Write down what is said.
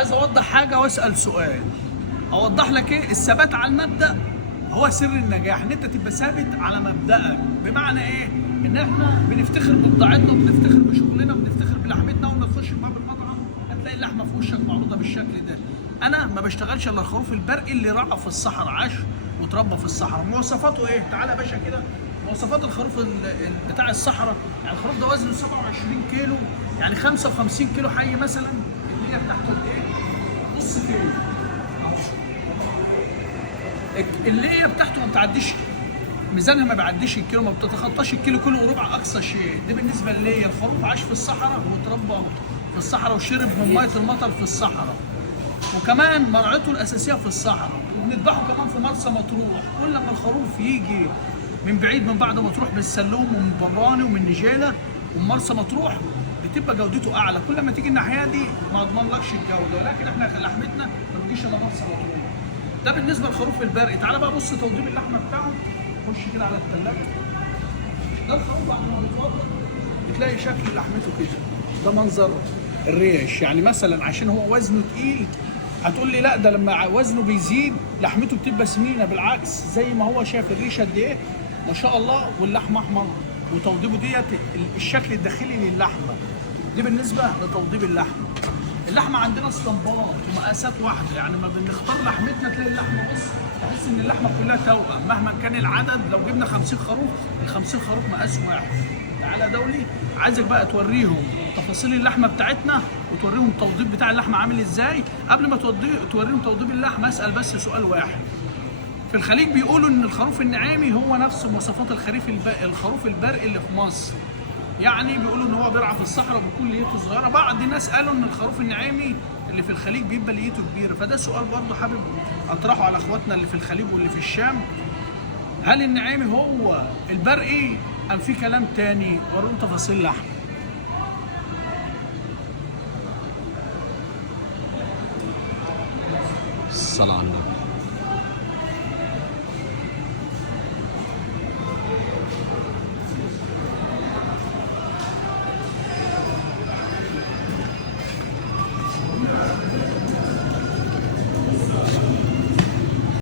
عايز اوضح حاجه واسال سؤال. اوضح لك ايه؟ الثبات على المبدا هو سر النجاح، ان انت تبقى ثابت على مبدأك. بمعنى ايه؟ ان احنا بنفتخر ببضاعتنا وبنفتخر بشغلنا وبنفتخر بلحمتنا، اول ما تخش باب المطعم هتلاقي اللحمه في وشك معروضه بالشكل ده. انا ما بشتغلش الا الخروف البرقي اللي رعى في الصحراء، عاش وتربى في الصحراء. مواصفاته ايه؟ تعالى يا باشا كده. مواصفات الخروف بتاع الصحراء، يعني الخروف ده وزنه 27 كيلو، يعني 55 كيلو حي مثلا. اللي هي بتاعته قد ايه؟ نص كيلو. اللي هي بتاعته ما بتعديش، ميزانها ما بيعديش الكيلو، ما بتتخطاش الكيلو، كيلو وربع اقصى شيء. دي بالنسبه ليا. الخروف عاش في الصحراء وتربى في الصحراء وشرب من ميه المطر في الصحراء، وكمان مرعته الاساسيه في الصحراء، وبنذبحه كمان في مرسى مطروح. كل ما الخروف يجي من بعيد، من بعد مطروح بالسلوم ومن براني ومن نجيله ومن مرسى مطروح، بتبقى جودته اعلى. كل ما تيجي الناحيه دي ما اضمنلكش الجوده، ولكن احنا لحمتنا ما بتجيش الا مرسى مطروح. ده بالنسبه للخروف البرقي. تعالى بقى بص توضيب اللحمه بتاعه. خش كده على الثلاجه. ده الخروف بعد ما بيتوضب بتلاقي شكل لحمته كده. ده منظر الريش. يعني مثلا عشان هو وزنه تقيل هتقول لي لا، ده لما وزنه بيزيد لحمته بتبقى سمينه. بالعكس، زي ما هو شاف الريشه قد ايه ما شاء الله، واللحم احمر. وتوضيبه ديت الشكل الداخلي للحمه. دي بالنسبه لتوضيب اللحمه. اللحمه عندنا اسطمبات ومقاسات واحده، يعني ما بنختار لحمتنا تلاقي اللحمه بص تحس ان اللحمه كلها توأم مهما كان العدد. لو جبنا 50 خروف، ال 50 خروف مقاس واحد. تعالى دولي، عايزك بقى توريهم تفاصيل اللحمه بتاعتنا وتوريهم التوضيب بتاع اللحمه عامل ازاي. قبل ما توريهم توضيب اللحمه، اسال بس سؤال واحد. في الخليج بيقولوا ان الخروف النعامي هو نفس مواصفات الخروف البرقي اللي في مصر. يعني بيقولوا ان هو بيرعى في الصحراء وبيكون ليته صغيره. بعض الناس قالوا ان الخروف النعامي اللي في الخليج بيبقى ليته كبيره. فده سؤال برضه حابب اطرحه على اخواتنا اللي في الخليج واللي في الشام. هل النعامي هو البرقي ام في كلام تاني؟ وروني تفاصيل لحم. الصلاة على النبي.